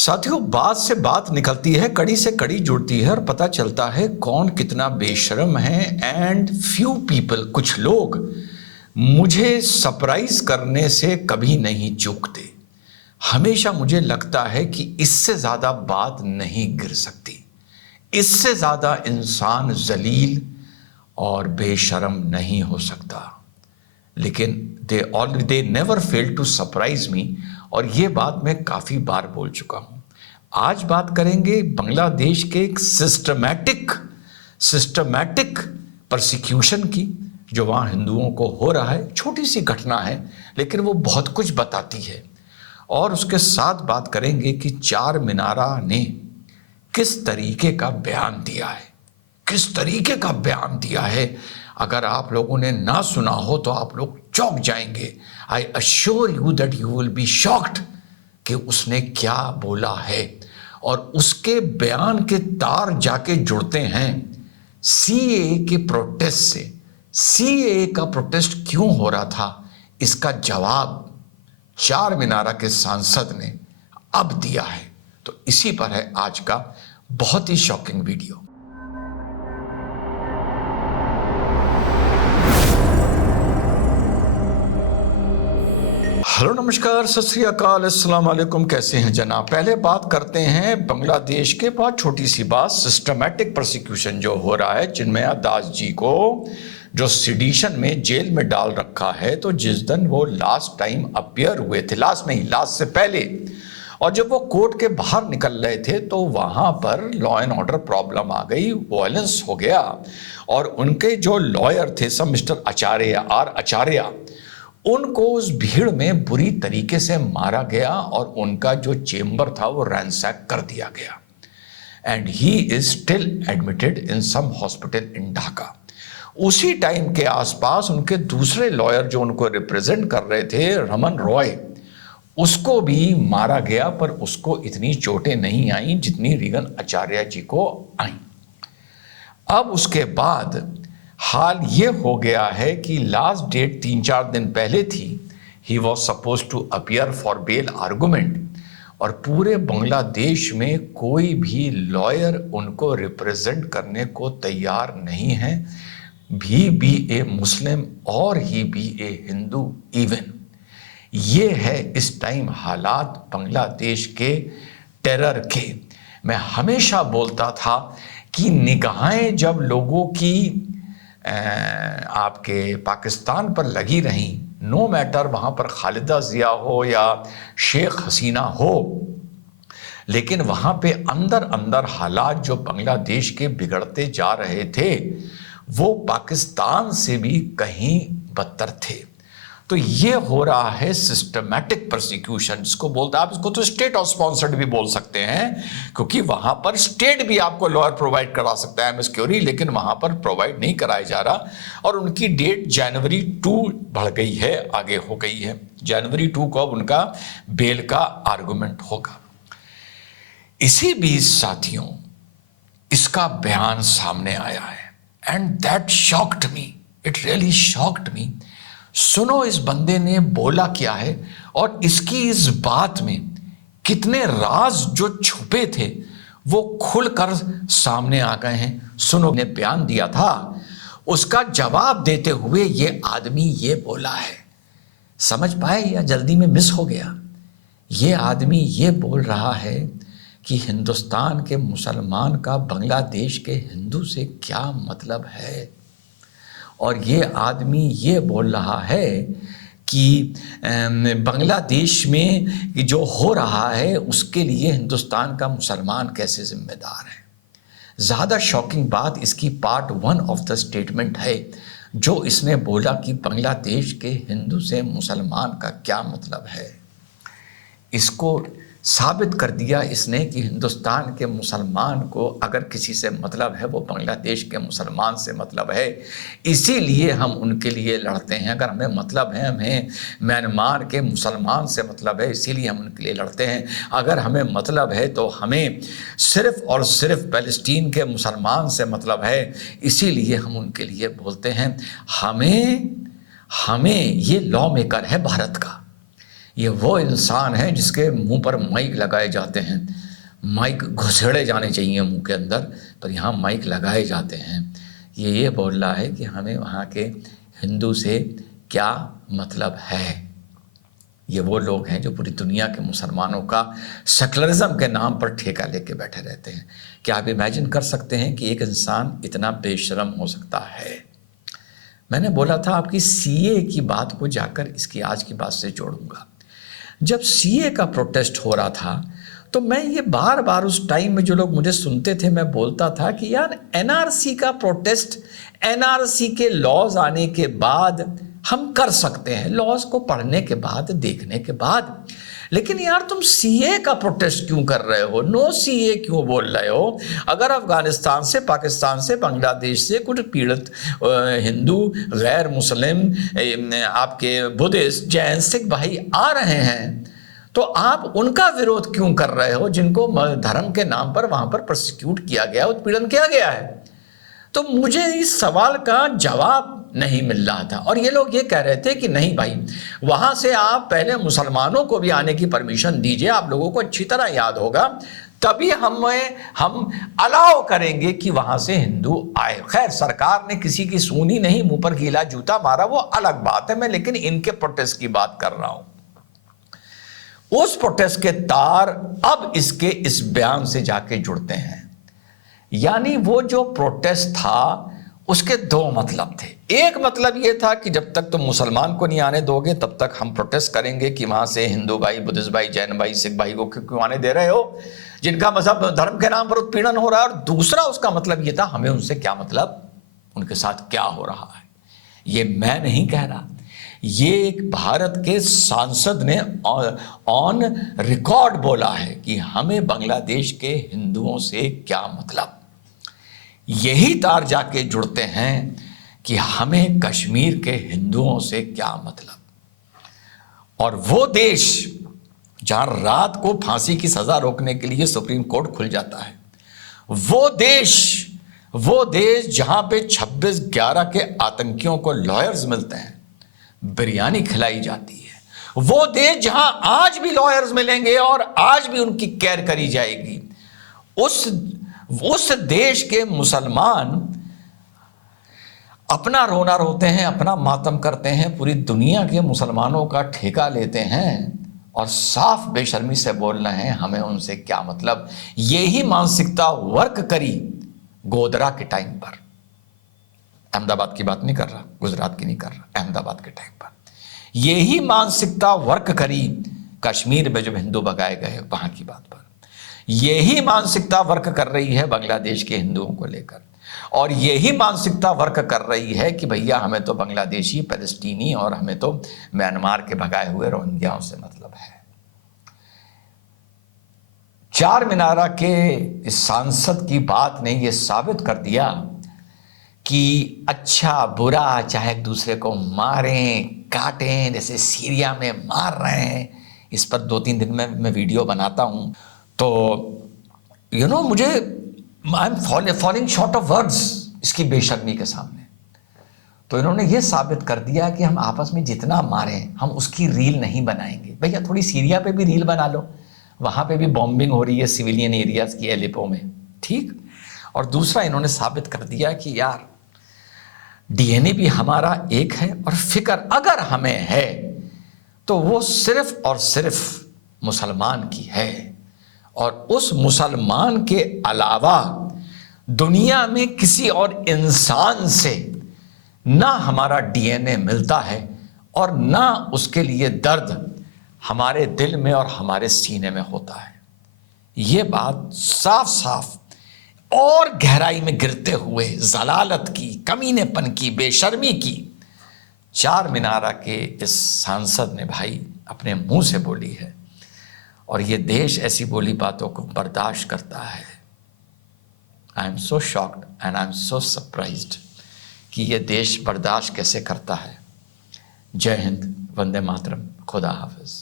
साथियों, बात से बात निकलती है, कड़ी से कड़ी जुड़ती है और पता चलता है कौन कितना बेशर्म है। एंड फ्यू पीपल, कुछ लोग मुझे सरप्राइज करने से कभी नहीं चूकते। हमेशा मुझे लगता है कि इससे ज़्यादा बात नहीं गिर सकती, इससे ज़्यादा इंसान जलील और बेशर्म नहीं हो सकता। लेकिन they never fail to surprise me, और ये बात मैं काफ़ी बार बोल चुका हूँ। आज बात करेंगे बांग्लादेश के एक सिस्टमैटिक परसिक्यूशन की, जो वहाँ हिंदुओं को हो रहा है। छोटी सी घटना है लेकिन वो बहुत कुछ बताती है। और उसके साथ बात करेंगे कि चार मीनारा ने किस तरीके का बयान दिया है, किस तरीके का बयान दिया है। अगर आप लोगों ने ना सुना हो तो आप लोग चौंक जाएंगे। I assure you that you will be shocked कि उसने क्या बोला है। और उसके बयान के तार जाके जुड़ते हैं सीएए के प्रोटेस्ट से। सीएए का प्रोटेस्ट क्यों हो रहा था, इसका जवाब चार मीनारा के सांसद ने अब दिया है। तो इसी पर है आज का बहुत ही शॉकिंग वीडियो। हेलो, नमस्कार, सत श्री अकाल, अस्सलाम वालेकुम। कैसे हैं जनाब? पहले बात करते हैं बांग्लादेश के। बहुत छोटी सी बात, सिस्टमैटिक प्रोसिक्यूशन जो हो रहा है चिन्मया दास जी को, जो सिडिशन में जेल में डाल रखा है। तो जिस दिन वो लास्ट टाइम अपीयर हुए थे, लास्ट से पहले, और जब वो कोर्ट के बाहर निकल रहे थे तो वहाँ पर लॉ एंड ऑर्डर प्रॉब्लम आ गई, वायलेंस हो गया। और उनके जो लॉयर थे सब मिस्टर आचार्य, उनको उस भीड़ में बुरी तरीके से मारा गया और उनका जो चेम्बर था वो रैंसैक कर दिया गया। And he is still admitted in some hospital in Dhaka. उसी टाइम के आसपास उनके दूसरे लॉयर जो उनको रिप्रेजेंट कर रहे थे, रमन रॉय, उसको भी मारा गया, पर उसको इतनी चोटें नहीं आई जितनी रीगन आचार्य जी को आई। अब उसके बाद हाल ये हो गया है कि लास्ट डेट 3-4 दिन पहले थी। He was suppose to appear for bail argument, और पूरे बांग्लादेश में कोई भी लॉयर उनको रिप्रेजेंट करने को तैयार नहीं है, भी ए मुस्लिम और ही भी ए हिंदू इवन। ये है इस टाइम हालात बांग्लादेश के टेरर के। मैं हमेशा बोलता था कि निगाहें जब लोगों की आपके पाकिस्तान पर लगी रही, नो मैटर वहाँ पर खालिदा जिया हो या शेख हसीना हो, लेकिन वहाँ पे अंदर अंदर हालात जो बांग्लादेश के बिगड़ते जा रहे थे वो पाकिस्तान से भी कहीं बदतर थे। तो ये हो रहा है सिस्टमैटिक प्रोसिक्यूशन, जिसको बोलते हैं, आप इसको तो स्टेट और स्पॉन्सर्ड भी बोल सकते हैं, क्योंकि वहां पर स्टेट भी आपको लॉयर प्रोवाइड करा सकता है एमएस क्यूरी, लेकिन वहां पर प्रोवाइड नहीं कराया जा रहा। और उनकी डेट जनवरी 2 बढ़ गई है, आगे हो गई है। जनवरी 2 को अब उनका बेल का आर्गूमेंट होगा। इसी बीच साथियों, इसका बयान सामने आया है and that shocked me, it really shocked मी। सुनो इस बंदे ने बोला क्या है, और इसकी इस बात में कितने राज जो छुपे थे वो खुलकर सामने आ गए हैं। सुनो, ने बयान दिया था, उसका जवाब देते हुए ये आदमी ये बोला है। समझ पाए या जल्दी में मिस हो गया? ये आदमी ये बोल रहा है कि हिंदुस्तान के मुसलमान का बांग्लादेश के हिंदू से क्या मतलब है। और ये आदमी ये बोल रहा है कि बांग्लादेश में जो हो रहा है उसके लिए हिंदुस्तान का मुसलमान कैसे जिम्मेदार है। ज़्यादा शॉकिंग बात इसकी पार्ट 1 ऑफ द स्टेटमेंट है, जो इसने बोला कि बांग्लादेश के हिंदू से मुसलमान का क्या मतलब है। इसको साबित कर दिया इसने कि हिंदुस्तान के मुसलमान को अगर किसी से मतलब है वो बांग्लादेश के मुसलमान से मतलब है, इसीलिए हम उनके लिए लड़ते हैं। अगर हमें मतलब है, हमें म्यांमार के मुसलमान से मतलब है, इसीलिए हम उनके लिए लड़ते हैं। अगर हमें मतलब है तो हमें सिर्फ़ और सिर्फ फ़लस्तीन के मुसलमान से मतलब है, इसीलिए हम उनके लिए बोलते हैं। हमें ये लॉ मेकर है भारत का, ये वो इंसान है जिसके मुंह पर माइक लगाए जाते हैं, माइक घुसेड़े जाने चाहिए मुंह के अंदर, पर यहाँ माइक लगाए जाते हैं। ये बोल रहा है कि हमें वहाँ के हिंदू से क्या मतलब है। ये वो लोग हैं जो पूरी दुनिया के मुसलमानों का सेकुलरिज्म के नाम पर ठेका लेके बैठे रहते हैं। क्या आप इमेजिन कर सकते हैं कि एक इंसान इतना बेशरम हो सकता है? मैंने बोला था आपकी सीए की बात को जाकर इसकी आज की बात से जोड़ूंगा। जब सीए का प्रोटेस्ट हो रहा था तो मैं ये बार बार उस टाइम में जो लोग मुझे सुनते थे, मैं बोलता था कि यार एनआरसी का प्रोटेस्ट एनआरसी के लॉज आने के बाद हम कर सकते हैं, लॉज को पढ़ने के बाद, देखने के बाद। लेकिन यार तुम सीए का प्रोटेस्ट क्यों कर रहे हो, नो सीए क्यों बोल रहे हो? अगर अफगानिस्तान से, पाकिस्तान से, बांग्लादेश से कुछ पीड़ित हिंदू, गैर मुस्लिम, आपके बुद्धिस्ट, जैन, सिख भाई आ रहे हैं तो आप उनका विरोध क्यों कर रहे हो, जिनको धर्म के नाम पर वहां पर प्रोसिक्यूट किया गया, उत्पीड़न किया गया है? तो मुझे इस सवाल का जवाब नहीं मिल रहा था। और ये लोग ये कह रहे थे कि नहीं भाई, वहां से आप पहले मुसलमानों को भी आने की परमिशन दीजिए, आप लोगों को अच्छी तरह याद होगा, तभी हम अलाउ करेंगे कि वहां से हिंदू आए। खैर, सरकार ने किसी की सुनी नहीं, मुंह पर गीला जूता मारा, वो अलग बात है। मैं लेकिन इनके प्रोटेस्ट की बात कर रहा हूं। उस प्रोटेस्ट के तार अब इसके इस बयान से जाके जुड़ते हैं। यानी वो जो प्रोटेस्ट था उसके दो मतलब थे। एक मतलब ये था कि जब तक तुम मुसलमान को नहीं आने दोगे तब तक हम प्रोटेस्ट करेंगे कि वहां से हिंदू भाई, बुद्धिस्ट भाई, जैन भाई, सिख भाई को क्यों आने दे रहे हो, जिनका मजहब धर्म के नाम पर उत्पीड़न हो रहा है। और दूसरा उसका मतलब ये था, हमें उनसे क्या मतलब, उनके साथ क्या हो रहा है। ये मैं नहीं कह रहा, ये एक भारत के सांसद ने ऑन रिकॉर्ड बोला है कि हमें बांग्लादेश के हिंदुओं से क्या मतलब। यही तार जाके जुड़ते हैं कि हमें कश्मीर के हिंदुओं से क्या मतलब। और वो देश जहां रात को फांसी की सजा रोकने के लिए सुप्रीम कोर्ट खुल जाता है, वो देश जहां पे 26/11 के आतंकियों को लॉयर्स मिलते हैं, बिरयानी खिलाई जाती है, वो देश जहां आज भी लॉयर्स मिलेंगे और आज भी उनकी केयर करी जाएगी, उस देश के मुसलमान अपना रोना रोते हैं, अपना मातम करते हैं, पूरी दुनिया के मुसलमानों का ठेका लेते हैं और साफ बेशर्मी से बोल रहे हैं हमें उनसे क्या मतलब। यही मानसिकता वर्क करी गोधरा के टाइम पर। अहमदाबाद की बात नहीं कर रहा, गुजरात की नहीं कर रहा, अहमदाबाद के टाइम पर यही मानसिकता वर्क करी कश्मीर में जब हिंदू भगाए गए वहां की बात पर। यही मानसिकता वर्क कर रही है बांग्लादेश के हिंदुओं को लेकर, और यही मानसिकता वर्क कर रही है कि भैया हमें तो बांग्लादेशी, पैलेस्टीनी और हमें तो म्यांमार के भगाए हुए रोहिंग्याओं से मतलब है। चार मीनारा के इस सांसद की बात ने यह साबित कर दिया कि अच्छा बुरा चाहे एक दूसरे को मारें, काटें, जैसे सीरिया में मार रहे हैं। इस पर 2-3 दिन में मैं वीडियो बनाता हूं। तो मुझे I am falling short of words इसकी बेशर्मी के सामने। तो इन्होंने ये साबित कर दिया कि हम आपस में जितना मारें हम उसकी रील नहीं बनाएंगे। भैया थोड़ी सीरिया पे भी रील बना लो, वहां पे भी बॉम्बिंग हो रही है सिविलियन एरियाज की, एलेपो में, ठीक। और दूसरा इन्होंने साबित कर दिया कि यार डीएनए भी हमारा एक है, और फिक्र अगर हमें है तो वो सिर्फ और सिर्फ मुसलमान की है, और उस मुसलमान के अलावा दुनिया में किसी और इंसान से ना हमारा डीएनए मिलता है और ना उसके लिए दर्द हमारे दिल में और हमारे सीने में होता है। ये बात साफ साफ और गहराई में गिरते हुए जलालत की, कमीनेपन की, बेशर्मी की चार मीनारा के इस सांसद ने भाई अपने मुंह से बोली है। और ये देश ऐसी बोली बातों को बर्दाश्त करता है। I am so shocked and I am so surprised कि ये देश बर्दाश्त कैसे करता है। जय हिंद, वंदे मातरम, खुदा हाफिज।